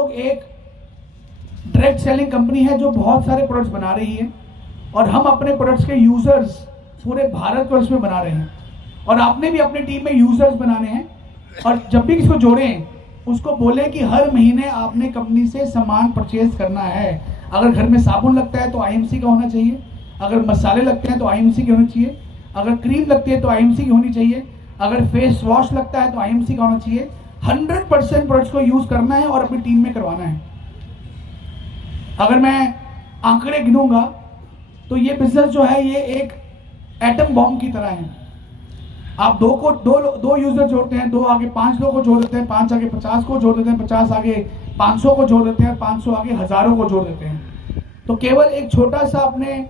लोग एक direct selling company है जो बहुत सारे प्रोडक्ट्स बना रही है और हम अपने प्रोडक्ट्स के यूजर्स पूरे भारतवर्ष में बना रहे हैं और आपने भी अपनी टीम में यूजर्स बनाने हैं। और जब भी किसको जोड़ें उसको बोले कि हर महीने आपने कंपनी से सामान परचेज करना है। अगर घर में साबुन लगता है तो आईएमसी का होना चाहिए, अगर मसाले लगते हैं तो आईएमसी के होने चाहिए, अगर क्रीम लगती है तो आईएमसी की होनी चाहिए, अगर फेस वॉश लगता है तो आईएमसी का होना चाहिए। 100% प्रोडक्ट्स को यूज करना है और अपनी टीम में करवाना है। अगर मैं आंकड़े गिनूंगा तो ये बिजनेस जो है ये एक एटम बॉम्ब की तरह है। आप दो यूजर जोड़ते हैं, दो आगे 5 लोगों को जोड़ देते हैं, 5 आगे 50 को जोड़ देते हैं, 50 आगे 500 को जोड़ देते हैं, 500 आगे हजारों को जोड़ देते हैं। तो केवल एक छोटा सा आपने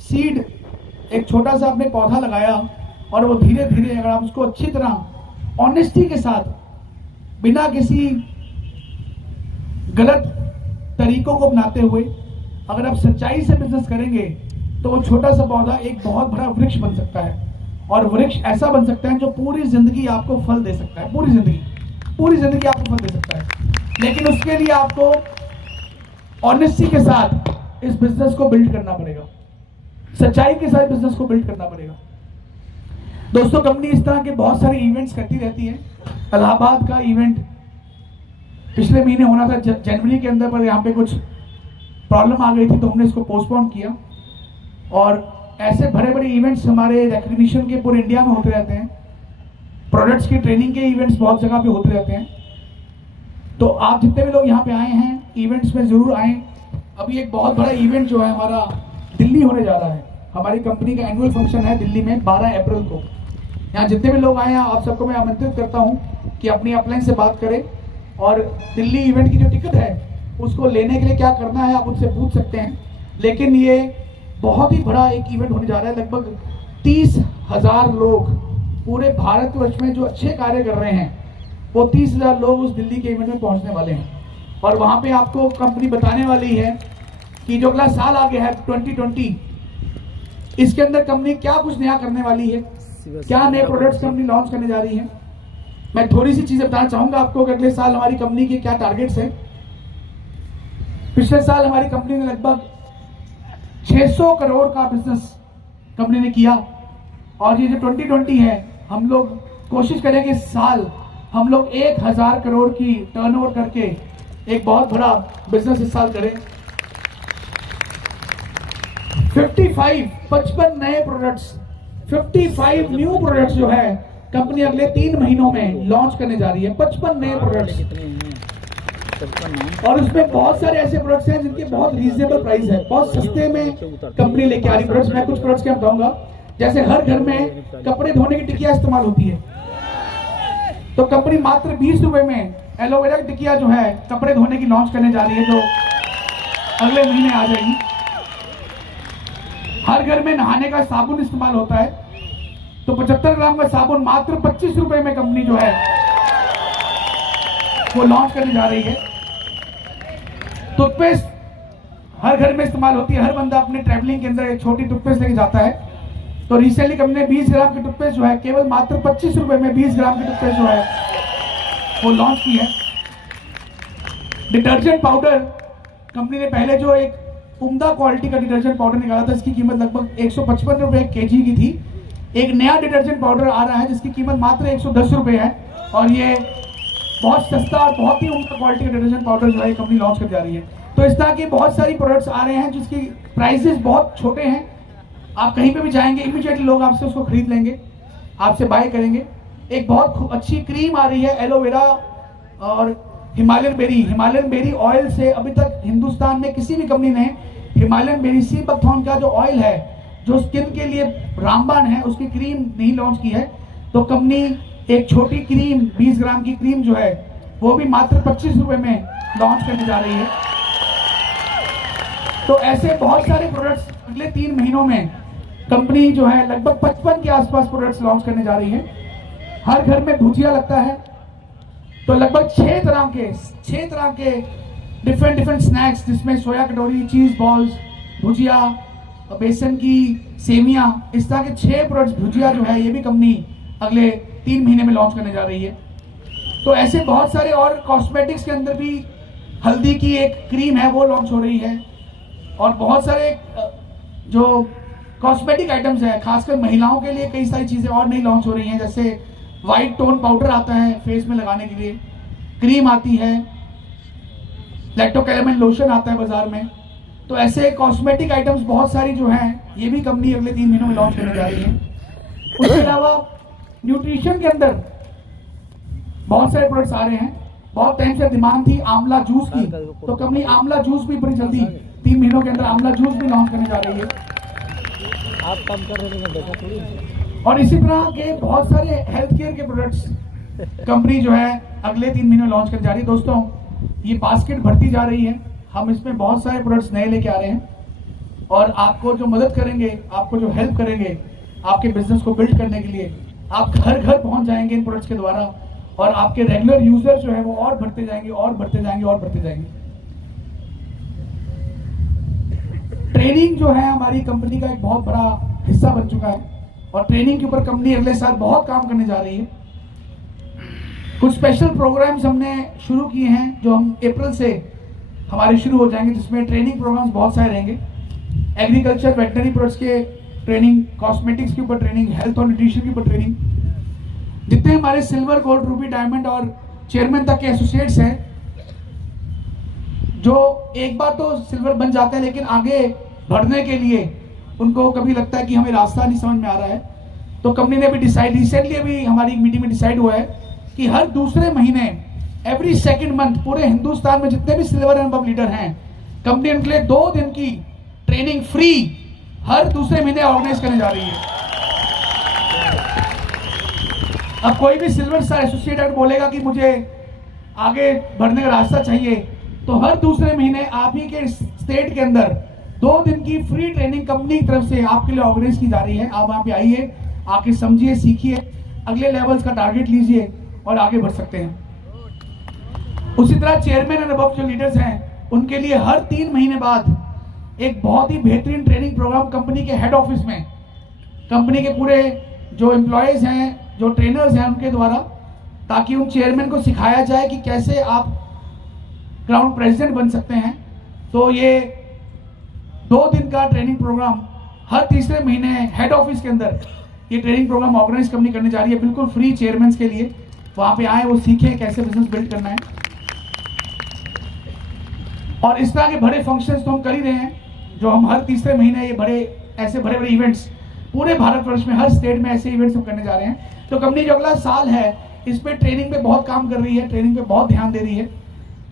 सीड, एक छोटा सा आपने पौधा लगाया और वो धीरे धीरे अगर आप उसको अच्छी तरह ऑनेस्टी के साथ बिना किसी गलत तरीकों को अपनाते हुए अगर आप सच्चाई से बिजनेस करेंगे तो वो छोटा सा पौधा एक बहुत बड़ा वृक्ष बन सकता है। और वृक्ष ऐसा बन सकता है जो पूरी जिंदगी आपको फल दे सकता है, पूरी जिंदगी आपको फल दे सकता है। लेकिन उसके लिए आपको ऑनेस्टी के साथ इस बिजनेस को बिल्ड करना पड़ेगा, सच्चाई के साथ बिजनेस को बिल्ड करना पड़ेगा। दोस्तों, कंपनी इस तरह के बहुत सारे इवेंट्स करती रहती है। इलाहाबाद का इवेंट पिछले महीने होना था जनवरी के अंदर, पर यहाँ पे कुछ प्रॉब्लम आ गई थी तो हमने इसको पोस्टपोन किया। और ऐसे बड़े बड़े इवेंट्स हमारे रिकग्निशन के पूरे इंडिया में होते रहते हैं। प्रोडक्ट्स की ट्रेनिंग के इवेंट्स बहुत जगह पे होते रहते हैं। तो आप जितने भी लोग यहाँ पे आए हैं इवेंट्स में जरूर आए। अभी एक बहुत बड़ा इवेंट जो है हमारा दिल्ली होने जा रहा है। हमारी कंपनी का एनुअल फंक्शन है दिल्ली में 12 अप्रैल को। यहाँ जितने भी लोग आए हैं आप सबको मैं आमंत्रित करता हूँ कि अपनी अपलाइन से बात करें और दिल्ली इवेंट की जो टिकट है उसको लेने के लिए क्या करना है आप उनसे पूछ सकते हैं। लेकिन ये बहुत ही बड़ा एक इवेंट होने जा रहा है। लगभग 30,000 लोग पूरे भारतवर्ष में जो अच्छे कार्य कर रहे हैं वो 30,000 लोग उस दिल्ली के इवेंट में पहुंचने वाले हैं। और वहां पे आपको कंपनी बताने वाली है कि जो अगला साल आ गया है 2020, इसके अंदर कंपनी क्या कुछ नया करने वाली है, क्या नए प्रोडक्ट्स कंपनी लॉन्च करने जा रही है। मैं थोड़ी सी चीजें बताना चाहूंगा आपको कि अगले साल हमारी कंपनी के क्या टारगेट्स हैं। पिछले साल हमारी कंपनी ने लगभग 600 करोड़ का बिजनेस कंपनी ने किया और ये जो 2020 है हम लोग कोशिश करेंगे इस साल हम लोग 1000 करोड़ की टर्नओवर करके एक बहुत बड़ा बिजनेस इस साल करें। 55 नए प्रोडक्ट्स, 55 न्यू प्रोडक्ट्स जो है कंपनी अगले 3 महीनों में लॉन्च करने जा रही है। 55 नए प्रोडक्ट्स और उसमें बहुत सारे ऐसे प्रोडक्ट्स हैं जिनके बहुत रीजनेबल प्राइस है, बहुत सस्ते में कंपनी लेके आ रही प्रोडक्ट्स। मैं कुछ प्रोडक्ट्स के बताऊंगा। जैसे हर घर में कपड़े धोने की टिकिया इस्तेमाल होती है तो कंपनी मात्र 20 रुपए में एलोवेरा की टिकिया जो है कपड़े धोने की लॉन्च करने जा रही है जो अगले महीने आ जाएगी। हर घर में नहाने का साबुन इस्तेमाल होता है तो 75 ग्राम का साबुन मात्र 25 रुपए में कंपनी जो है वो लॉन्च करने जा रही है। टूथपेस्ट हर घर में इस्तेमाल होती है, हर बंदा अपने ट्रैवलिंग के अंदर एक छोटी टूथपेस्ट लेके जाता है। तो रिसेंटली कंपनी ने 20 ग्राम की टूथपेस्ट जो है केवल मात्र 25 रुपए में 20 ग्राम की टूथपेस्ट जो है वो लॉन्च की है। डिटर्जेंट पाउडर कंपनी ने पहले जो एक उम्दा क्वालिटी का डिटर्जेंट पाउडर निकाला था, इसकी कीमत लगभग 155 रुपए kg की थी। एक नया डिटर्जेंट पाउडर आ रहा है जिसकी कीमत मात्र 110 रुपए है और ये बहुत सस्ता और बहुत ही उम्दा क्वालिटी का डिटर्जेंट पाउडर जो है कंपनी लॉन्च कर जा रही है। तो इस तरह के बहुत सारी प्रोडक्ट्स आ रहे हैं जिसकी प्राइसेस बहुत छोटे हैं। आप कहीं पे भी जाएंगे इमीडिएटली लोग आपसे उसको खरीद लेंगे, आपसे बाय करेंगे। एक बहुत अच्छी क्रीम आ रही है एलोवेरा और हिमालयन बेरी ऑयल से। अभी तक हिंदुस्तान में किसी भी कंपनी ने हिमालयन बेरी सी बकथॉर्न का जो ऑयल है जो स्किन के लिए रामबाण है उसकी क्रीम नहीं लॉन्च की है। तो कंपनी एक छोटी क्रीम 20 ग्राम की क्रीम जो है वो भी मात्र 25 रुपए में लॉन्च करने जा रही है। तो ऐसे बहुत सारे प्रोडक्ट्स अगले 3 महीनों में कंपनी जो है लगभग 55 के आसपास प्रोडक्ट्स लॉन्च करने जा रही है। हर घर में भुजिया लगता है तो लगभग 6 तरह के डिफरेंट स्नैक्स जिसमें सोया कटोरी, चीज बॉल्स, भुजिया, बेसन की सेमियां, इस तरह के 6 प्रोडक्ट्स भुजिया जो है ये भी कंपनी अगले 3 महीने में लॉन्च करने जा रही है। तो ऐसे बहुत सारे और कॉस्मेटिक्स के अंदर भी हल्दी की एक क्रीम है वो लॉन्च हो रही है, और बहुत सारे जो कॉस्मेटिक आइटम्स है खासकर महिलाओं के लिए कई सारी चीजें और नई लॉन्च हो रही हैं, जैसे व्हाइट टोन पाउडर आता है फेस में लगाने के लिए, क्रीम आती है, लैक्टोकैलामाइन लोशन आता है बाजार में। तो ऐसे कॉस्मेटिक आइटम्स बहुत सारी जो हैं ये भी कंपनी अगले 3 महीनों में लॉन्च करने जा रही है। उसके अलावा न्यूट्रिशन के अंदर बहुत सारे प्रोडक्ट्स आ रहे हैं। बहुत टाइम से डिमांड थी आंवला जूस की, तो कंपनी आंवला जूस भी बड़ी जल्दी 3 महीनों के अंदर आंवला जूस भी लॉन्च करने जा रही है। आप काम कर रहे हैं देखा थोड़ी। और इसी तरह के बहुत सारे हेल्थ केयर के प्रोडक्ट्स कंपनी जो है अगले 3 महीनों लॉन्च करने जा रही है। दोस्तों ये बास्केट बढ़ती जा रही है, हम इसमें बहुत सारे प्रोडक्ट्स नए लेके आ रहे हैं और आपको जो मदद करेंगे, आपको जो हेल्प करेंगे आपके बिजनेस को बिल्ड करने के लिए। आप घर घर पहुंच जाएंगे इन प्रोडक्ट्स के द्वारा, और आपके रेगुलर यूजर जो है वो और बढ़ते जाएंगे और बढ़ते जाएंगे और बढ़ते जाएंगे। ट्रेनिंग जो है हमारी कंपनी का एक बहुत बड़ा हिस्सा बन चुका है, और ट्रेनिंग के ऊपर कंपनी अगले साल बहुत काम करने जा रही है। कुछ स्पेशल प्रोग्राम्स हमने शुरू किए हैं जो हम अप्रैल से हमारे शुरू हो जाएंगे, जिसमें ट्रेनिंग प्रोग्राम्स बहुत सारे रहेंगे। एग्रीकल्चर वेटनरी प्रोडक्ट्स के ट्रेनिंग, कॉस्मेटिक्स के ऊपर ट्रेनिंग, हेल्थ और न्यूट्रिशन के ऊपर ट्रेनिंग। जितने हमारे सिल्वर, गोल्ड, रूबी, डायमंड और चेयरमैन तक के एसोसिएट्स हैं, जो एक बार तो सिल्वर बन जाते हैं लेकिन आगे बढ़ने के लिए उनको कभी लगता है कि हमें रास्ता नहीं समझ में आ रहा है, तो कंपनी ने भी रिसेंटली अभी हमारी मीटिंग में डिसाइड हुआ है कि हर दूसरे महीने, एवरी सेकंड मंथ, पूरे हिंदुस्तान में जितने भी सिल्वर एंड अबव लीडर हैं, कंपनी उनके लिए 2 दिन की ट्रेनिंग फ्री हर दूसरे महीने ऑर्गेनाइज करने जा रही है। अब कोई भी सिल्वर स्टार एसोसिएट बोलेगा कि मुझे आगे बढ़ने का रास्ता चाहिए, तो हर दूसरे महीने आप ही के स्टेट के अंदर 2 दिन की फ्री ट्रेनिंग कंपनी की तरफ से आपके लिए ऑर्गेनाइज की जा रही है। आप वहां पे आइए, आके समझिए, सीखिए, अगले लेवल्स का टारगेट लीजिए और आगे बढ़ सकते हैं। उसी तरह चेयरमैन एंड अबव जो लीडर्स हैं उनके लिए हर 3 महीने बाद एक बहुत ही बेहतरीन ट्रेनिंग प्रोग्राम कंपनी के हेड ऑफिस में, कंपनी के पूरे जो एम्प्लॉयज हैं, जो ट्रेनर्स हैं उनके द्वारा, ताकि उन चेयरमैन को सिखाया जाए कि कैसे आप ग्राउंड प्रेसिडेंट बन सकते हैं। तो ये 2 दिन का ट्रेनिंग प्रोग्राम हर तीसरे महीने हेड ऑफिस के अंदर ये ट्रेनिंग प्रोग्राम ऑर्गेनाइज कंपनी करने जा रही है, बिल्कुल फ्री चेयरमैन के लिए। वहां पे आए, वो सीखें कैसे बिजनेस बिल्ड करना है। और इस तरह के बड़े फंक्शंस तो हम कर ही रहे हैं, जो हम हर तीसरे महीने ये ऐसे बड़े बड़े इवेंट्स पूरे भारतवर्ष में हर स्टेट में ऐसे इवेंट्स हम करने जा रहे हैं। तो कंपनी जो अगला साल है इस पे ट्रेनिंग पे बहुत काम कर रही है, ट्रेनिंग पे बहुत ध्यान दे रही है।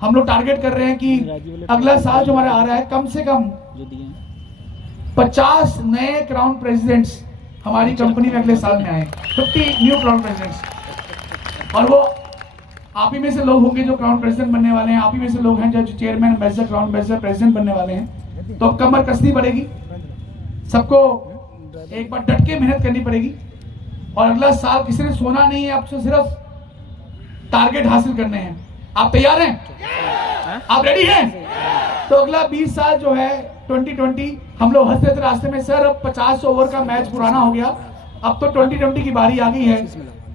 हम लोग टारगेट कर रहे हैं कि अगला साल जो हमारा आ रहा है, कम से कम 50 नए क्राउन प्रेसिडेंट्स हमारी कंपनी में अगले साल में आए, 50 न्यू क्राउन प्रेसिडेंट्स। और वो आप ही में से लोग होंगे जो क्राउन प्रेसिडेंट बनने वाले हैं, आप ही में से लोग हैं जो chairman, ambassador, crown ambassador, president बनने वाले हैं। तो अब कमर कसनी पड़ेगी, सबको एक बार डट के मेहनत करनी पड़ेगी। और अगला साल किसी ने सोना नहीं है, आपसे सिर्फ टारगेट हासिल करने हैं। आप तैयार हैं? आप रेडी हैं? तो अगला 20 साल जो है 2020, हम लोग हंसते थे रास्ते में, सर अब 50 ओवर का मैच पुराना हो गया, अब तो 2020 की बारी आ गई है।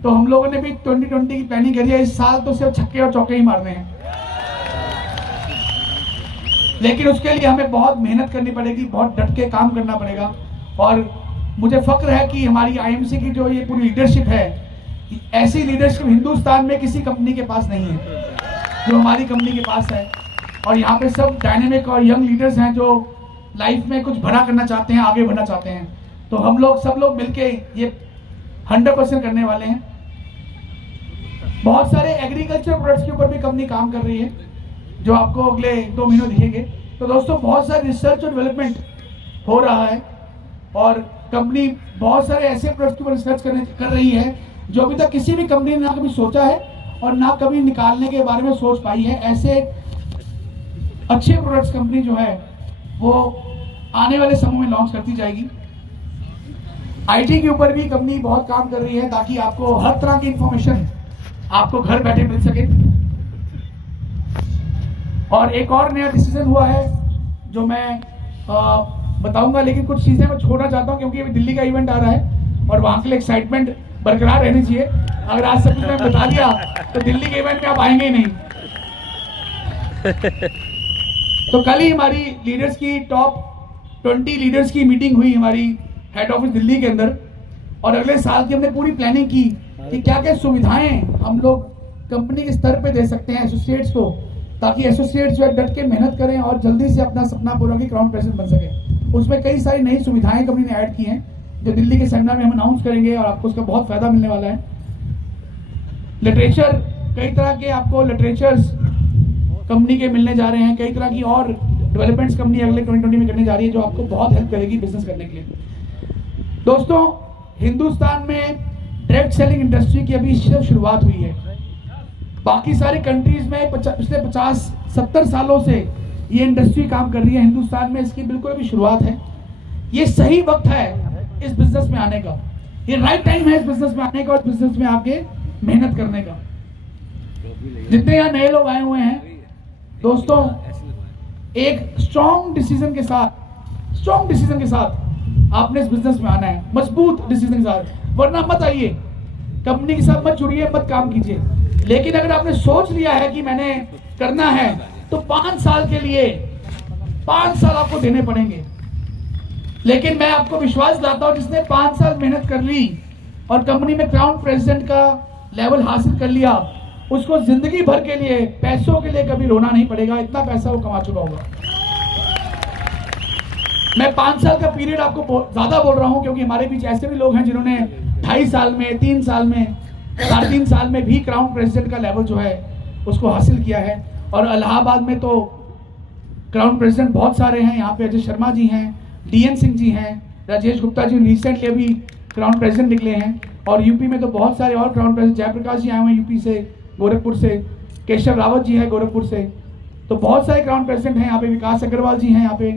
तो हम लोगों ने भी 2020 की प्लानिंग करी है, इस साल तो सिर्फ छक्के और चौके ही मारने हैं। लेकिन उसके लिए हमें बहुत मेहनत करनी पड़ेगी, बहुत डट के काम करना पड़ेगा। और मुझे फक्र है कि हमारी आईएमसी की जो ये पूरी लीडरशिप है, ऐसी लीडरशिप हिंदुस्तान में किसी कंपनी के पास नहीं है जो हमारी कंपनी के पास है। और यहाँ पे सब डायनेमिक और यंग लीडर्स हैं जो लाइफ में कुछ बड़ा करना चाहते हैं, आगे बढ़ना चाहते हैं। तो हम लोग सब लोग मिलके ये 100% करने वाले हैं। बहुत सारे एग्रीकल्चर प्रोडक्ट्स के ऊपर भी कंपनी काम कर रही है, जो आपको अगले 1-2 महीनों दिखेंगे। तो दोस्तों बहुत सारे रिसर्च और डेवलपमेंट हो रहा है, और कंपनी बहुत सारे ऐसे प्रोडक्ट्स के ऊपर रिसर्च कर रही है जो अभी तक किसी भी कंपनी ने ना कभी सोचा है और ना कभी निकालने के बारे में सोच पाई है। ऐसे अच्छे प्रोडक्ट्स कंपनी जो है वो आने वाले समय में लॉन्च करती जाएगी। आईटी के ऊपर भी कंपनी बहुत काम कर रही है, ताकि आपको हर तरह की इंफॉर्मेशन आपको घर बैठे मिल सके। और एक और नया डिसीजन हुआ है जो मैं बताऊंगा, लेकिन कुछ चीजें मैं छोड़ना चाहता हूं क्योंकि अभी दिल्ली का इवेंट आ रहा है और वहां के लिए एक्साइटमेंट बरकरार रहनी चाहिए। अगर आज सब कुछ मैं बता दिया तो दिल्ली के इवेंट में आप आएंगे ही नहीं। तो कल ही हमारी लीडर्स की टॉप 20 लीडर्स की मीटिंग हुई हमारी हेड ऑफिस दिल्ली के अंदर, और अगले साल की हमने पूरी प्लानिंग की कि क्या क्या सुविधाएं हम लोग कंपनी के स्तर पे दे सकते हैं एसोसिएट्स को, ताकि एसोसिएट्स जो है डट के मेहनत करें और जल्दी से अपना सपना पूरा की क्राउन प्रेसिडेंट बन सके। उसमें कई सारी नई सुविधाएं कंपनी ने ऐड की हैं जो दिल्ली के सेमिनार में हम अनाउंस करेंगे और आपको उसका बहुत फायदा मिलने वाला है। लिटरेचर, कई तरह के आपको लिटरेचर्स कंपनी के मिलने जा रहे हैं, कई तरह की और डेवलपमेंट्स कंपनी अगले 2020 में करने जा रही है जो आपको बहुत हेल्प करेगी बिजनेस करने के लिए। दोस्तों, हिंदुस्तान में डायरेक्ट सेलिंग इंडस्ट्री की अभी सिर्फ शुरुआत हुई है। बाकी सारे कंट्रीज में पिछले 50-70 सालों से ये इंडस्ट्री काम कर रही है। हिंदुस्तान में इसकी बिल्कुल भी शुरुआत है। ये सही वक्त है इस बिजनेस में आने का, ये राइट टाइम है इस बिजनेस में आने का और बिजनेस में आके मेहनत करने का। जितने यहाँ नए लोग आए हुए हैं दोस्तों, एक स्ट्रॉन्ग डिसीजन के साथ आपने इस बिजनेस में आना है, मजबूत डिसीजन के साथ, वरना मत आइए, कंपनी के साथ मत जुड़िए, मत काम कीजिए। लेकिन अगर आपने सोच लिया है कि मैंने करना है तो 5 साल के लिए 5 साल आपको देने पड़ेंगे। लेकिन मैं आपको विश्वास दिलाता हूं, जिसने 5 साल मेहनत कर ली और कंपनी में क्राउन प्रेसिडेंट का लेवल हासिल कर लिया, उसको जिंदगी भर के लिए पैसों के लिए कभी रोना नहीं पड़ेगा। इतना पैसा वो कमा चुका होगा। मैं 5 साल का पीरियड आपको ज्यादा बोल रहा हूं क्योंकि हमारे बीच ऐसे भी लोग हैं जिन्होंने 2.5 साल में, 3 साल में, 3.5 साल में भी क्राउन प्रेसिडेंट का लेवल जो है उसको हासिल किया है। और इलाहाबाद में तो क्राउन प्रेसिडेंट बहुत सारे हैं। यहाँ पे अजय शर्मा जी हैं, DN सिंह जी हैं, राजेश गुप्ता जी रिसेंटली अभी क्राउन प्रेसिडेंट निकले हैं। और यूपी में तो बहुत सारे और क्राउन प्रेसिडेंट, जयप्रकाश जी आए हुए हैं यूपी से, गोरखपुर से, केशव रावत जी हैं गोरखपुर से। तो बहुत सारे क्राउन प्रेसिडेंट हैं यहाँ पे, विकास अग्रवाल जी हैं यहाँ पे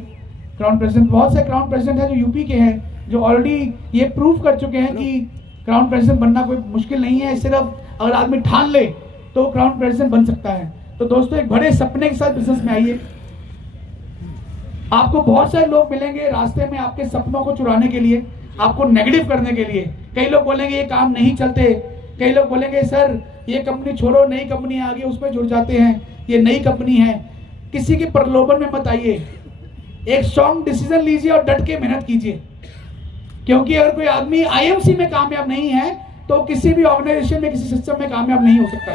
क्राउन प्रेसिडेंट। बहुत सारे क्राउन प्रेसिडेंट हैं जो यूपी के हैं, जो ऑलरेडी ये प्रूव कर चुके हैं कि क्राउन प्रेसिडेंट बनना कोई मुश्किल नहीं है। सिर्फ अगर आदमी ठान ले तो क्राउन प्रेसिडेंट बन सकता है। तो दोस्तों, एक बड़े सपने के साथ बिजनेस में आइए। आपको बहुत सारे लोग मिलेंगे रास्ते में आपके सपनों को चुराने के लिए, आपको नेगेटिव करने के लिए। कई लोग बोलेंगे ये काम नहीं चलते, कई लोग बोलेंगे सर ये कंपनी छोड़ो, नई कंपनी आ गई उसमें जुड़ जाते हैं, ये नई कंपनी है। किसी के प्रलोभन में मत आइए, एक स्ट्रॉन्ग डिसीजन लीजिए और डट के मेहनत कीजिए। क्योंकि अगर कोई आदमी IMC में कामयाब नहीं है तो किसी भी ऑर्गेनाइजेशन में, किसी सिस्टम में कामयाब नहीं हो सकता।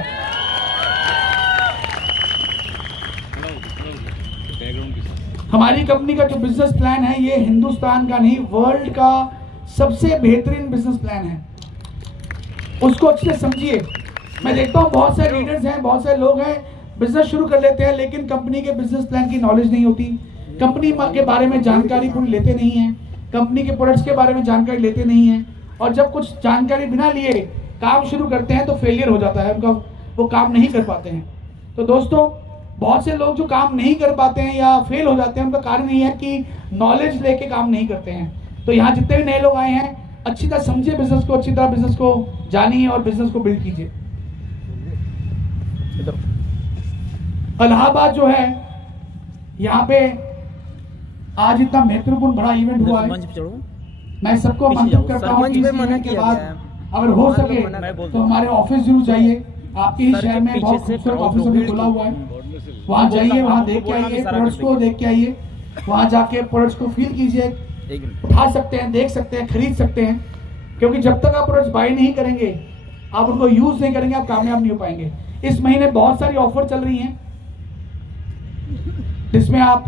हमारी कंपनी का जो बिजनेस प्लान है ये हिंदुस्तान का नहीं, वर्ल्ड का सबसे बेहतरीन बिजनेस प्लान है। उसको अच्छे से समझिए। मैं देखता हूँ बहुत सारे लीडर्स हैं, बहुत सारे लोग हैं, बिजनेस शुरू कर लेते हैं लेकिन कंपनी के बिजनेस प्लान की नॉलेज नहीं होती, कंपनी के बारे में जानकारी पूरी लेते नहीं है, कंपनी के प्रोडक्ट्स के बारे में जानकारी लेते नहीं है। और जब कुछ जानकारी बिना लिए काम शुरू करते हैं तो फेलियर हो जाता है उनका, वो काम नहीं कर पाते हैं। तो दोस्तों, बहुत से लोग जो काम नहीं कर पाते हैं या फेल हो जाते हैं उनका कारण ये है कि नॉलेज लेके काम नहीं करते हैं। तो यहाँ जितने भी नए लोग आए हैं, अच्छी तरह समझिए बिजनेस को, अच्छी तरह बिजनेस को जानिए और बिजनेस को बिल्ड कीजिए। इलाहाबाद जो है, यहाँ पे आज इतना महत्वपूर्ण बड़ा इवेंट हुआ है। मैं सबको आमंत्रित करता हूँ कि इस इवेंट के बाद अगर हो सके तो हमारे ऑफिस जरूर जाइए। आपके ही शहर में बहुत खूबसूरत ऑफिस अभी खुला हुआ है, वहाँ जाइए, वहाँ देख के आइए, प्रोडक्ट्स को देख के आइए, वहाँ जाके प्रोडक्ट्स को फील कीजिए, उठा सकते हैं, देख सकते हैं, खरीद सकते हैं। क्योंकि जब तक आप प्रोडक्ट्स बाय नहीं करेंगे, आप उनको यूज नहीं करेंगे, आप कामयाब नहीं हो पाएंगे। इस महीने बहुत सारी ऑफर चल रही हैं जिसमें आप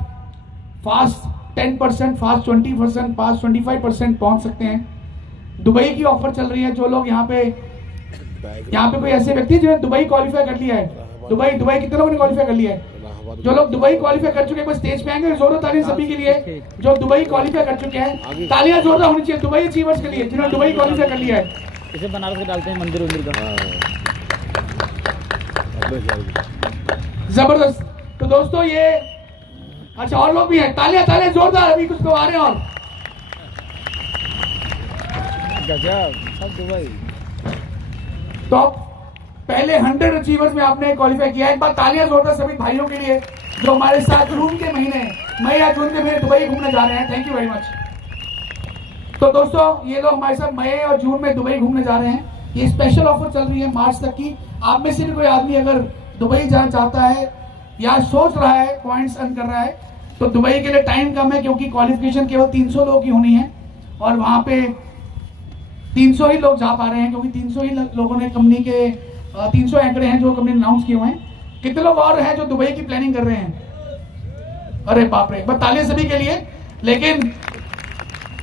फास्ट 10%, फास्ट 20%, फास्ट 25% पहुंच सकते हैं। दुबई की ऑफर चल रही है। जो लोग यहाँ पे कोई ऐसे व्यक्ति जिन्होंने दुबई क्वालिफाई कर लिया है, दुबई कितने लोगों ने क्वालिफाई कर लिया है? जो लोग दुबई क्वालिफाई कर चुके हैं वो स्टेज पे आएंगे। जोरदार तालियां सभी के लिए जो दुबई क्वालिफाई कर चुके हैं। तालियां जोरदार होनी चाहिए दुबई अचीवर्स के लिए जिन्होंने दुबई क्वालिफाई कर लिया है। इसे बनारस में डालते हैं मंदिर का। जबरदस्त। तो दोस्तों ये अच्छा, और लोग भी हैं, तालियां जोरदार, अभी कुछ लोग आ रहे हैं। और दुबई तो पहले 100 अचीवर्स में आपने क्वालिफाई किया। एक बार तालियां जोरदार सभी भाइयों के लिए जो हमारे साथ जून के महीने, मई या जून के महीने दुबई घूमने जा रहे हैं। Thank you very much. तो दोस्तों, ये लोग हमारे साथ मई और जून में दुबई घूमने जा रहे हैं। ये स्पेशल ऑफर चल रही है मार्च तक की। आप में से भी कोई आदमी अगर दुबई जाना चाहता है या सोच रहा है पॉइंट्स अर्न कर रहा है, तो दुबई के लिए टाइम कम है क्योंकि क्वालिफिकेशन केवल 300 लोगों की होनी है और वहां पे 300 ही लोग जा पा रहे हैं क्योंकि 300 ही लोगों ने कंपनी के 300 आंकड़े हैं जो कंपनी ने अनाउंस किए हुए हैं। कितने लोग और हैं जो दुबई की प्लानिंग कर रहे हैं? अरे बाप रे, बताइए सभी के लिए। लेकिन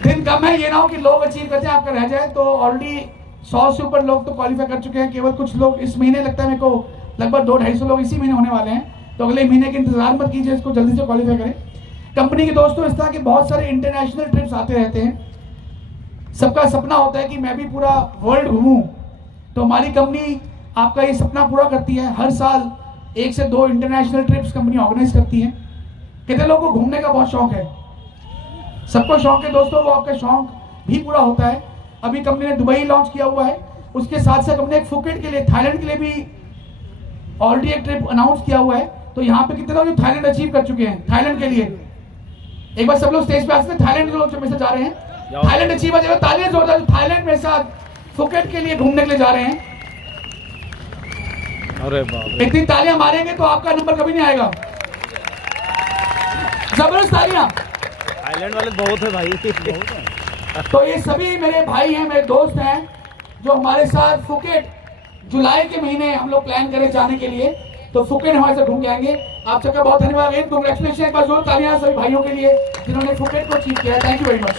दिन कम है, ये ना हो कि लोग अचीव करते हैं आपका रह जाए। तो ऑलरेडी 100 से ऊपर लोग तो क्वालिफाई कर चुके हैं, केवल कुछ लोग इस महीने, लगता है मेरे को लगभग 200-250 लोग इसी महीने होने वाले हैं। तो अगले महीने के इंतजार मत कीजिए, इसको जल्दी से क्वालिफाई करें। कंपनी के दोस्तों इस तरह के बहुत सारे इंटरनेशनल ट्रिप्स आते रहते हैं। सबका सपना होता है कि मैं भी पूरा वर्ल्ड घूमूं, तो हमारी कंपनी आपका ये सपना पूरा करती है। हर साल 1 से 2 इंटरनेशनल ट्रिप्स कंपनी ऑर्गेनाइज करती है। कितने लोगों को घूमने का बहुत शौक है? सबको शौक है दोस्तों, वो आपका शौक भी पूरा होता है। अभी कंपनी ने दुबई लॉन्च किया हुआ है, उसके साथ साथ कंपनी ने फुकेट के लिए, थाईलैंड के लिए भी ऑलरेडी एक ट्रिप अनाउंस किया हुआ है। तो यहाँ पे कितने लोग जो थाईलैंड अचीव कर चुके हैं थाईलैंड के लिए? एक बार सब लोग स्टेज पे आ सकते हैं। थाईलैंड के लोग जो में से जा रहे हैं, थाईलैंड अचीवर जगह तालियां जोरदार, थाईलैंड में साथ फुकेट के लिए घूमने के लिए जा रहे हैं। अरे बाप रे, इतनी तालियां मारेंगे तो आपका नंबर कभी नहीं आएगा। जबरदस्त तालियां। थाईलैंड वाले बहुत है भाई, बहुत है। तो ये सभी मेरे भाई हैं, मेरे दोस्त हैं जो हमारे साथ फुकेट जुलाई के महीने हम लोग प्लान करें जाने के लिए। तो फुकेट हमारे साथ घूम के आएंगे। आप सबका बहुत धन्यवाद, कांग्रेचुलेशन। एक बार जोर तालियां सभी भाइयों के लिए जिन्होंने फुकेट को अचीव किया है। Thank you very much.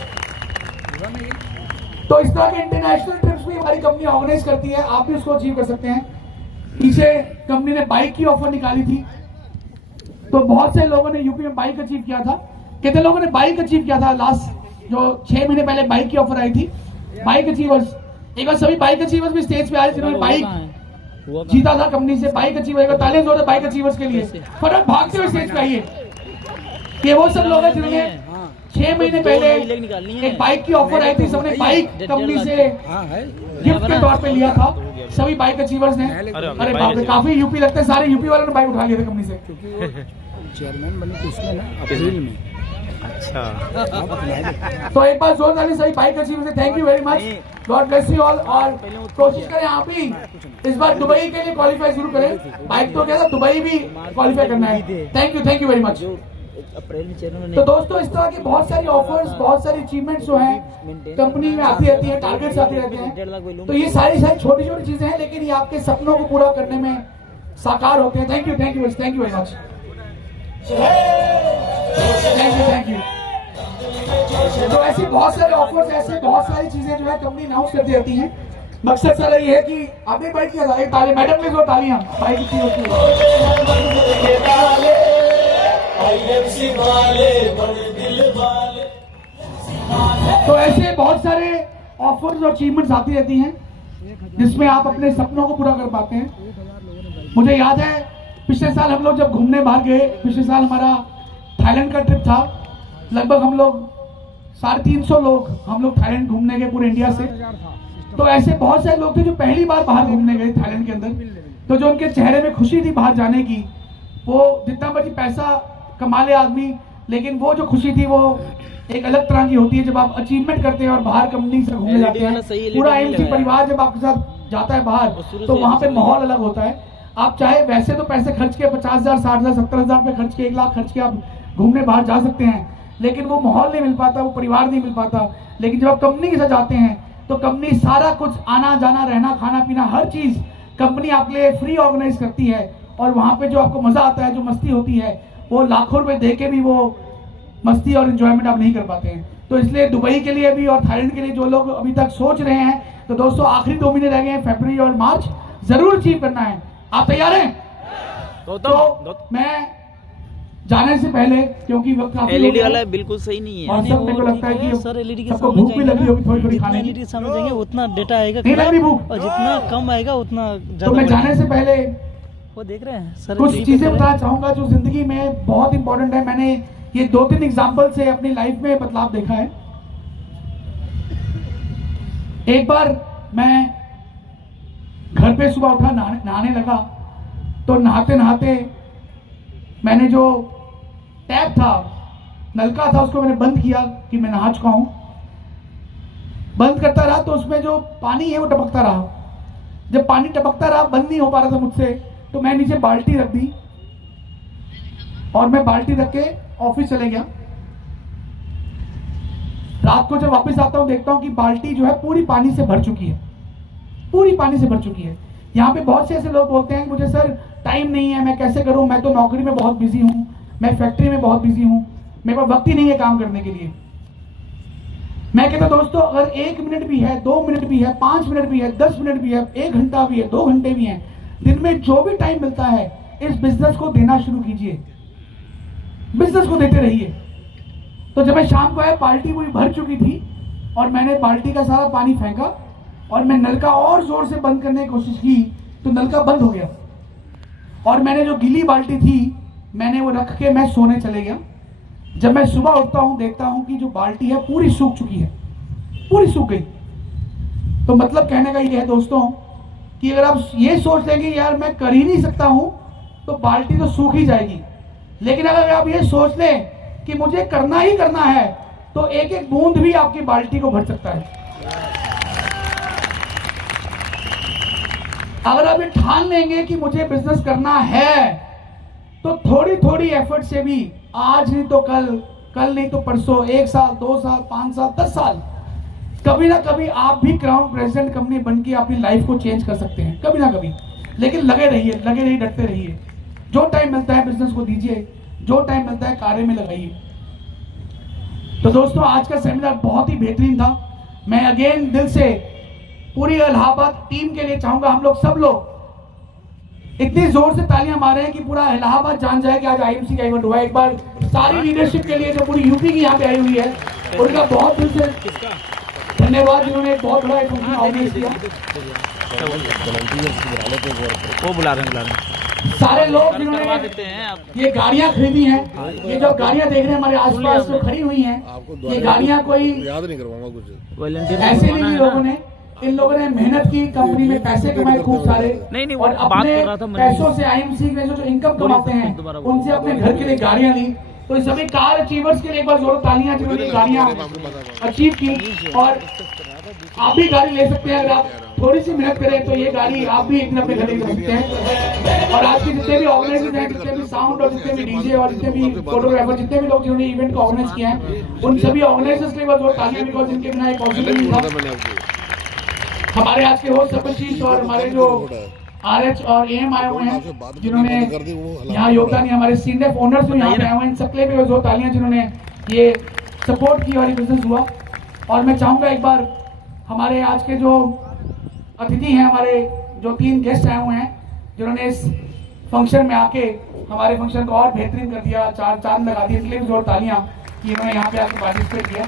तो इस तरह के इंटरनेशनल ट्रिप्स भी हमारी कंपनी ऑर्गेनाइज करती है, आप भी उसको अचीव कर सकते हैं। पीछे कंपनी ने बाइक की ऑफर निकाली थी, तो बहुत से लोगों ने यूपी में बाइक अचीव किया था। कितने लोगों ने बाइक अचीव किया था? लास्ट जो 6 महीने पहले बाइक की ऑफर आई थी, बाइक अचीवर्स। एक बार सभी बाइक अचीवर्स भी स्टेज पे आए जिन्होंने बाइक जीता था कंपनी से। बाइक अचीवर, तालियां जोर बाइक अचीवर्स के लिए। फटाफट भागते हुए स्टेज पे आइए। ये वो सब लोग हैं जिन्होंने 6 महीने पहले एक बाइक की ऑफर आई थी, सबने बाइक कंपनी से गिफ्ट के तौर पे लिया था। सभी बाइक अचीवर्स ने। अरे बाप रे, काफी यूपी लगता है, सारे यूपी वालों ने बाइक उठा लिया था कंपनी से। चेयरमैन बने तो इसमें ना अप्रैल में। अच्छा, तो एक बार जोरदार से सभी बाइक अचीवर्स से thank you very much, God bless you all. और कोशिश करें आप भी इस बार दुबई के लिए क्वालिफाई शुरू करें। बाइक तो क्या था, दुबई भी क्वालिफाई करना है। Thank you very much. अप्रैल में चेयरमैन। तो दोस्तों इस तरह की बहुत सारी ऑफर्स, बहुत सारी अचीवमेंट्स जो हैं कंपनी में आती रहती है, टारगेट्स आते रहते हैं। तो ये सारी छोटी छोटी चीजें हैं, लेकिन ये आपके सपनों को पूरा करने में साकार होते हैं। Thank you very much. Thank you. तो ऐसी बहुत सारे ऑफर्स, ऐसे बहुत सारी चीजें जो है कंपनी अनाउंस करती रहती हैं। मकसद सारा ये है कि आपने बाइक किया था, एक ताली मैडम ने जो तालियां बाइक की होती तो ऐसे बहुत सारे ऑफर्स और अचीवमेंट्स आती रहती हैं जिसमें आप अपने सपनों को पूरा कर पाते हैं। मुझे याद है पिछले साल हम लोग जब घूमने बाहर गए, पिछले साल हमारा थाईलैंड का ट्रिप था। लगभग हम लोग 350 लोग हम लोग थाईलैंड घूमने गए पूरे इंडिया से। तो ऐसे बहुत सारे लोग थे जो पहली बार बाहर घूमने गए थाईलैंड के अंदर। तो जो उनके चेहरे में खुशी थी बाहर जाने की, वो जितना मर्जी पैसा कमा ले आदमी, लेकिन वो जो खुशी थी वो एक अलग तरह की होती है जब आप अचीवमेंट करते हैं और बाहर कंपनी से घूमने जाते हैं। पूरा एमसी परिवार जब आपके साथ जाता है बाहर, तो वहां पे माहौल अलग होता है। आप चाहे वैसे तो पैसे खर्च के 50,000, 60,000, 70,000 रुपए खर्च के, 1 लाख खर्च के आप घूमने बाहर जा सकते हैं, लेकिन वो माहौल नहीं मिल पाता, वो परिवार नहीं मिल पाता। लेकिन जब आप कंपनी के साथ जाते हैं तो कंपनी सारा कुछ, आना जाना, रहना, खाना पीना, हर चीज कंपनी आपके लिए फ्री ऑर्गेनाइज करती है। और वहां पे जो आपको मजा आता है, जो मस्ती होती है, वो लाखों रुपए दे के भी वो मस्ती और एंजॉयमेंट आप नहीं कर पाते हैं। तो इसलिए दुबई के लिए भी और थाईलैंड के लिए जो लोग अभी तक सोच रहे हैं, तो दोस्तों आखिरी 2 महीने रह गए हैं, फरवरी और मार्च, जरूर अचीव करना है। आप तैयार हैं? तो मैं जाने से पहले, क्योंकि वक्त काफी एलईडी वाला बिल्कुल सही नहीं है। और सब मेरे को लगता है कि सर एलईडी के सबको सामने भूख भी लगी होगी थोड़ी थोड़ी खाने की। एलईडी सामने जाएंगे उतना डेटा आएगा नहीं लग रही भूख? और जितना कम आएगा उतना तो ज्यादा मैं जाने से पहले वो देख रहे हैं सर। कुछ चीजें बताना चाहूंगा जो जिंदगी में बहुत इंपॉर्टेंट है। मैंने ये 2-3 एग्जाम्पल से अपनी लाइफ में बदलाव देखा है। एक बार मैं घर पे सुबह उठा, नहाने लगा, तो नहाते नहाते मैंने जो टैप था, नलका था, उसको मैंने बंद किया कि मैं नहा चुका हूं। बंद करता रहा तो उसमें जो पानी है वो टपकता रहा। जब पानी टपकता रहा, बंद नहीं हो पा रहा था मुझसे, तो मैं नीचे बाल्टी रख दी। और मैं बाल्टी रख के ऑफिस चले गया। रात को जब वापस आता हूं देखता हूं कि बाल्टी जो है पूरी पानी से भर चुकी है, पूरी पानी से भर चुकी है। यहाँ पे बहुत से ऐसे लोग बोलते हैं कि मुझे सर टाइम नहीं है, मैं कैसे करूं, मैं तो नौकरी में बहुत बिजी हूं, मैं फैक्ट्री में बहुत बिजी हूं, मेरे पास वक्त ही नहीं है काम करने के लिए। मैं कहता दोस्तों, अगर 1 मिनट भी है, 2 मिनट भी है, 5 मिनट भी है, 10 मिनट भी है, 1 घंटा भी है, 2 घंटे भी हैं, दिन में जो भी टाइम मिलता है इस बिजनेस को देना शुरू कीजिए, बिजनेस को देते रहिए। तो जब मैं शाम को आया, बाल्टी पूरी भर चुकी थी और मैंने बाल्टी का सारा पानी फेंका और मैं नलका और जोर से बंद करने की कोशिश की तो नलका बंद हो गया। और मैंने जो गीली बाल्टी थी मैंने वो रख के मैं सोने चले गया। जब मैं सुबह उठता हूं देखता हूं कि जो बाल्टी है पूरी सूख चुकी है, पूरी सूख गई। तो मतलब कहने का ये है दोस्तों कि अगर आप ये सोच लेंगे यार मैं कर ही नहीं सकता हूं तो बाल्टी तो सूख ही जाएगी। लेकिन अगर आप ये सोच लें कि मुझे करना ही करना है तो एक एक बूंद भी आपकी बाल्टी को भर सकता है। अगर आप ये ठान लेंगे कि मुझे बिजनेस करना है तो थोड़ी थोड़ी एफर्ट से भी आज नहीं तो कल, कल नहीं तो परसों, 1 साल, 2 साल, 5 साल, 10 साल, कभी ना कभी आप भी क्राउन प्रेसिडेंट कंपनी बन के अपनी लाइफ को चेंज कर सकते हैं, कभी ना कभी। लेकिन लगे रहिए, लगे रहिए, डटते रहिए। जो टाइम मिलता है बिजनेस को दीजिए, जो टाइम मिलता है कार्य में लगाइए। तो दोस्तों आज का सेमिनार बहुत ही बेहतरीन था। मैं अगेन दिल से पूरी इलाहाबाद टीम के लिए चाहूंगा, हम लोग सब लोग इतनी जोर से तालियां मारे हैं कि पूरा इलाहाबाद जान जाए कि आज आईएमसी का इवेंट हुआ है। एक बार सारी लीडरशिप के लिए जो पूरी यूपी की यहाँ पे आई हुई है उनका बहुत दिल से धन्यवाद, जिन्होंने एक बहुत बड़ा एक फंक्शन ऑर्गेनाइज किया। वो बुला रहे हैं सारे लोग जिन्होंने ये गाड़ियां खरीदी हैं, ये जो गाड़ियां देख रहे हैं हमारे आसपास जो खड़ी हुई हैं, ये गाड़ियां कोई याद नहीं करवाऊंगा कुछ, ऐसे नहीं लोगों ने, इन लोगों ने मेहनत की, कंपनी में पैसे कमाए खूब सारे, नहीं, और अपने पैसों से आईएमसी में जो इनकम कमाते हैं उनसे अपने घर के लिए गाड़ियां ली। तो इस सभी कार अचीवर्स के लिए एक बार जोर तालियां जिन्होंने गाड़ियां अचीव की। और आप भी गाड़ी ले सकते हैं, अगर आप थोड़ी सी मेहनत करें तो ये गाड़ी आप भी अपने घर ले सकते हैं। और आज के जितने भी ऑर्गेनाइजर्स हैं, जितने भी साउंड और जितने भी डीजे और जितने भी फोटोग्राफर, जितने भी लोग जिन्होंने इवेंट को ऑर्गेनाइज किया है, उन सभी ऑर्गेनाइजर्स के लिए जोर तालियां, बिकॉज इनके बिना एक पॉसिबल नहीं था। हमारे आज के होस्ट सपनशीष और हमारे जो आरएच और एम आए हुए हैं जिन्होंने यहाँ योगदान, हमारे सीनियर ओनर्स भी यहाँ पे आए हुए हैं, सबके लिए जो तालियां जिन्होंने ये सपोर्ट की और ये बिजनेस हुआ। और मैं चाहूंगा एक बार हमारे आज के जो अतिथि हैं, हमारे जो 3 गेस्ट आए हुए हैं जिन्होंने इस फंक्शन में आके हमारे फंक्शन को और बेहतरीन कर दिया, चांद लगा दिया, इसलिए भी जोर तालियां कि इन्होंने यहाँ पे आके पार्टिसिपेट किया।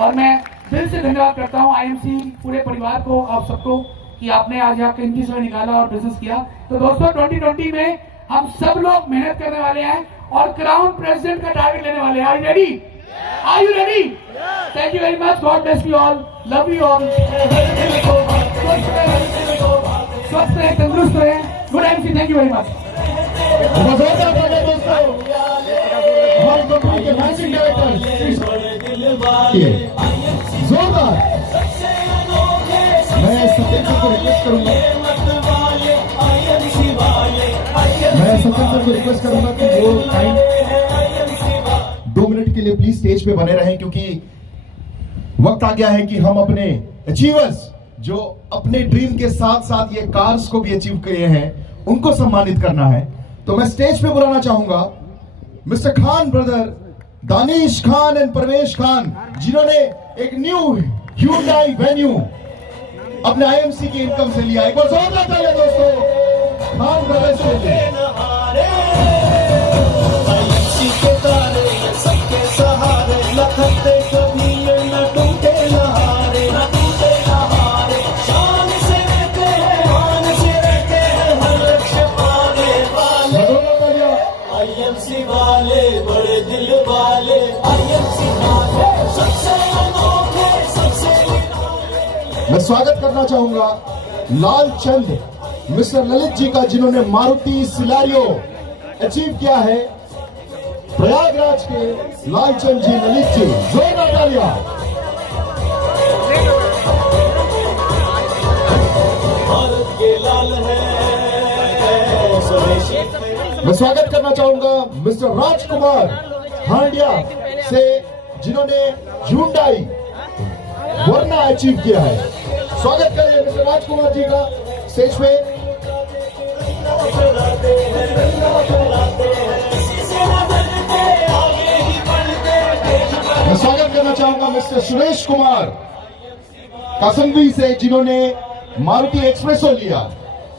और मैं दिल से धन्यवाद करता हूँ आईएमसी पूरे परिवार को, आप सबको, कि आपने आज यहाँ कीमती समय निकाला और बिजनेस किया। तो दोस्तों 2020 में हम सब लोग मेहनत करने वाले हैं और क्राउन प्रेसिडेंट का टारगेट लेने वाले हैं। Are you ready? Are you ready? Thank you very much, God bless you all, love you all, स्वस्थ रहे, तंदुरुस्त रहे, good IMC, thank you very much. जोरदार। मैं सत्येंद्र को रिक्वेस्ट करूंगा, कि वो टाइम 2 मिनट के लिए प्लीज स्टेज पे बने रहें, क्योंकि वक्त आ गया है कि हम अपने अचीवर्स जो अपने ड्रीम के साथ साथ ये कार्स को भी अचीव किए हैं उनको सम्मानित करना है। तो मैं स्टेज पे बुलाना चाहूंगा mister Khan brother, Danish Khan and Parvesh Khan, जिन्होंने एक न्यू Hyundai वेन्यू अपने आईएमसी की इनकम से लिया। एक बार जोरदार तालियां दोस्तों खान ब्रदर्स के लिए। आईएमसी वाले बड़े दिल वाले, आईएमसी वाले सबसे अनोखे, सबसे। मैं स्वागत करना चाहूंगा लाल चंद मिस्टर ललित जी का, जिन्होंने मारुति सिलारियो अचीव किया है। प्रयागराज के लालचंद जी, ललित जी, जोरदार तालियां। भारत के लाल है स्वदेशी। मैं स्वागत करना चाहूंगा मिस्टर राजकुमार हांडिया से, जिन्होंने Hyundai वर्ना अचीव किया है। स्वागत करिए मिस्टर राजकुमार जी का स्टेज पे। मैं स्वागत करना चाहूंगा मिस्टर सुरेश कुमार कासंगवी से, जिन्होंने मारुति एक्सप्रेसो लिया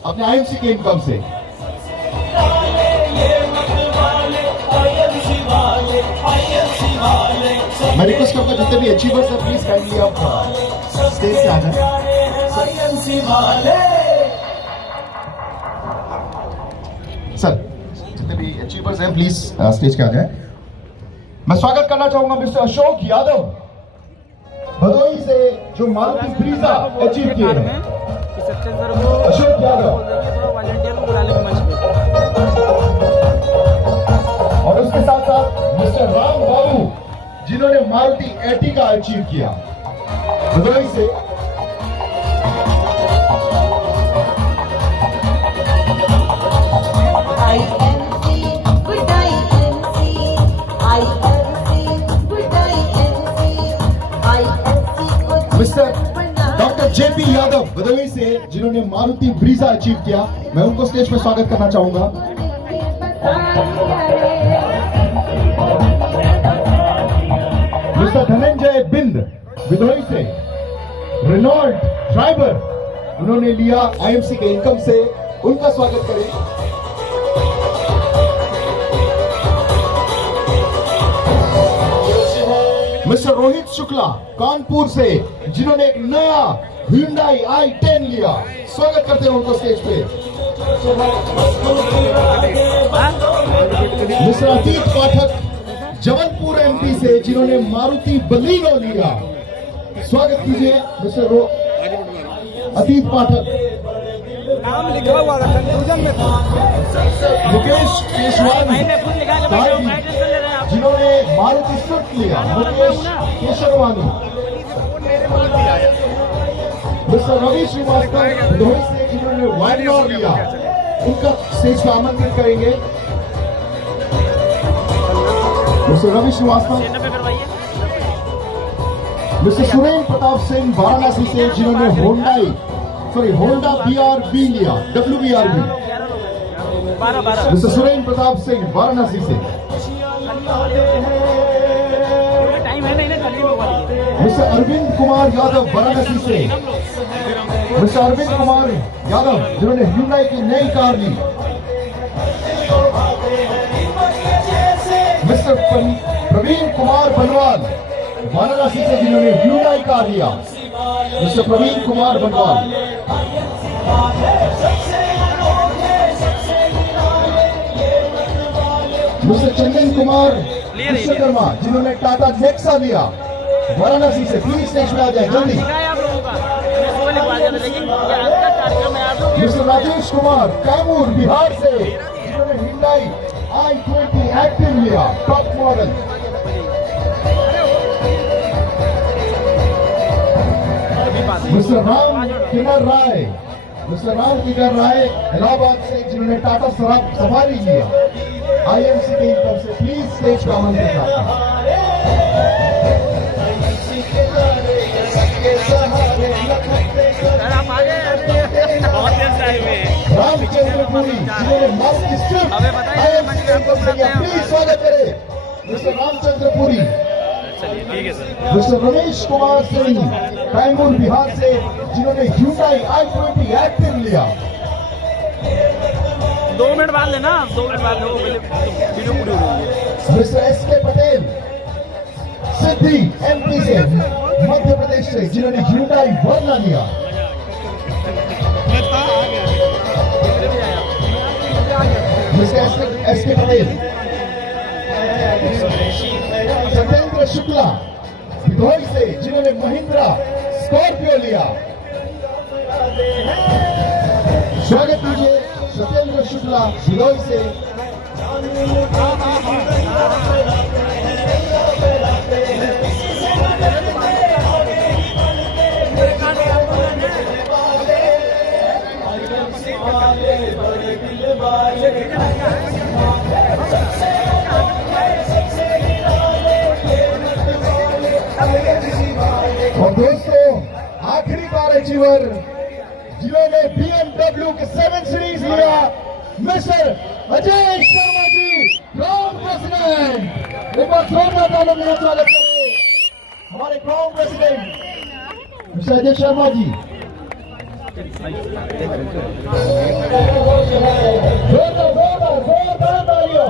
अपने आईएमसी के इनकम से। मैं रिक्वेस्ट करूंगा जितने भी अचीवर्स हैं प्लीज काइंडली आप स्टेज से आ जाए। सर जितने भी अचीवर्स हैं प्लीज स्टेज पे आ जाए। मैं स्वागत करना चाहूंगा मिस्टर अशोक यादव भदोही से, जो मारुति ब्रीजा अचीव किए हैं। अशोक यादव और उसके साथ साथ मिस्टर राम बाबू, जिन्होंने मारुति एर्टिगा अचीव किया भदोही से। Mister doctor JP Yadav Bhadohi से, जिन्होंने मारुति ब्रीजा अचीव किया। मैं उनको स्टेज पर स्वागत करना चाहूंगा। मिस्टर धनंजय बिंद भदोही से, रेनॉल्ट ड्राइवर, उन्होंने लिया आईएमसी के इनकम से, उनका स्वागत करें। मिस्टर रोहित शुक्ला कानपुर से, जिन्होंने एक नया Hyundai i10 लिया। स्वागत करते हैं उनको स्टेज पे। मिस्टर अतीत पाठक जबलपुर एमपी से, जिन्होंने मारुति बलीनो लिया। स्वागत कीजिए मिस्टर अतीत पाठक। नाम लिखा हुआ था कंफ्यूजन में था। मुकेश केशवानी जिन्होंने मारुति स्विफ्ट लिया। मुकेश केशवानी। मिस्टर रवि श्रीवास्तव भदोही से, जिन्होंने वैगनर लिया, उनका स्टेज पर आमंत्रित करेंगे। मिस्टर रवि श्रीवास्तव। मिस्टर सुरेंद्र प्रताप सिंह वाराणसी से, जिन्होंने होंडा BRV लिया, WBRV। मिस्टर सुरेंद्र प्रताप सिंह वाराणसी से। मिस्टर अरविंद कुमार यादव वाराणसी से, मिस्टर अरविंद कुमार यादव, जिन्होंने Hyundai की नई कार ली। मिस्टर प्रवीण कुमार बनवाल वाराणसी से, जिन्होंने Hyundai कार लिया। मिस्टर प्रवीण कुमार बनवाल। मिस्टर चंदन कुमार विश्वकर्मा, जिन्होंने टाटा नेक्सा लिया वाराणसी से, प्लीज स्टेज पे आ जाए जल्दी। मिस्टर राजेश कुमार कैमूर बिहार से, जिन्होंने Hyundai i20 एक्टिव लिया, टॉप मॉडल। मिस्टर राम किन्नर राय इलाहाबाद से, जिन्होंने टाटा सफारी लिया आईएमसी के इनकम से, प्लीज स्टेज का आमंत्रित करता हूं। रामचंद्रपुरी, जिन्होंने मारुति स्विफ्ट आईएमसी के इनकम से लिया, प्लीज स्वागत करें मिस्टर रामचंद्रपुरी। मिस्टर रमेश कुमार सिंह कैमूर बिहार से, जिन्होंने Hyundai i20 एक्टिव लिया। 2 मिनट बाद लेना, 2 मिनट बाद वीडियो पूरी हो रही है। Mister SK Patel Siddhi MP से, मध्य प्रदेश से, जिन्होंने Hyundai वर्ना लिया। Mister SK Patel. सत्येंद्र शुक्ला भदोही से, जिन्होंने महिंद्रा स्कॉर्पियो लिया। स्वागत कीजिए सत्येंद्र शुक्ला भदोही से। अचीवर जिन्होंने BMW के 7 सीरीज लिया, mister Ajay Sharma ji, crown president. एक बार जोरदार तालियों के साथ स्वागत करें हमारे crown president mister Ajay Sharma ji. जोरदार तालियों।